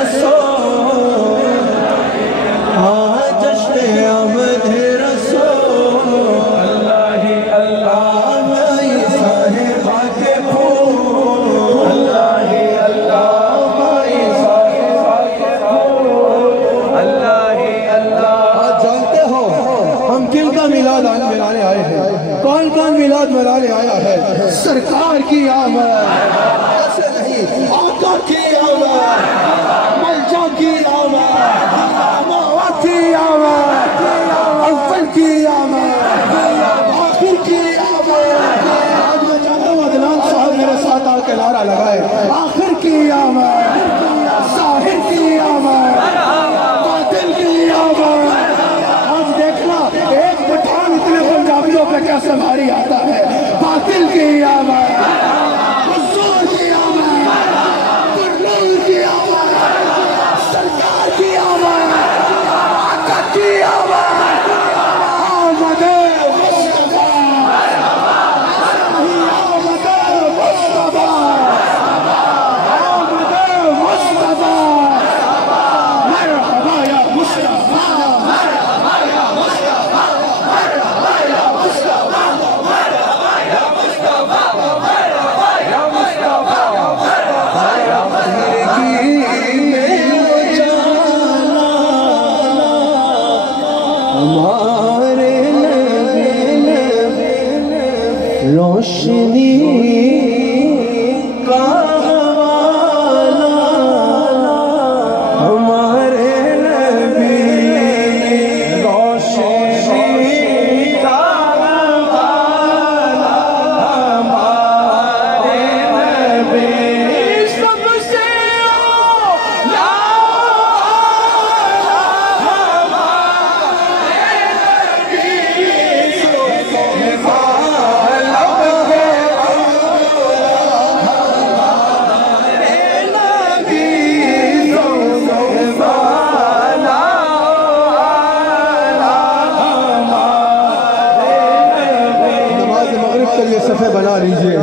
رسول جشن آمد رسول اللہ اللہ مائی صاحبہ کے پھول اللہ اللہ مائی صاحبہ کے پھول اللہ اللہ جانتے ہو ہم کن کا میلاد آج منانے آئے ہیں کون کون میلاد منانے آیا ہے سرکار کی آمد ایسے نہیں آقا کی آمد ملجا کی آمد موت کی آمد اول کی آمد آخر کی آمد آج میں جانتا ہوں عدنان صاحب میرے ساتھ آ کے نعرہ لگائے آخر کی آمد ظاہر کی آمد باطل کی آمد آج دیکھنا ایک پٹھان اتنے پنجابیوں پہ کیسے ماری آتا ہے باطل کی آمد حضور کی آمد پرنور کی آمد سرکار کی آمد آقا کی آمد آمد مصطفیٰ آمد مصطفیٰ آمد مصطفیٰ مرحبا یا مصطفیٰ مرحبا یا مصطفیٰ مرحبا یا مصطفیٰ مرحبا یا مصطفیٰ مرحبا یا مصطفیٰ ہمارے روشنی کا حوالہ ہمارے نبی روشنی کا حوالہ ہمارے نبی سب سے صفحے بنا لیجئے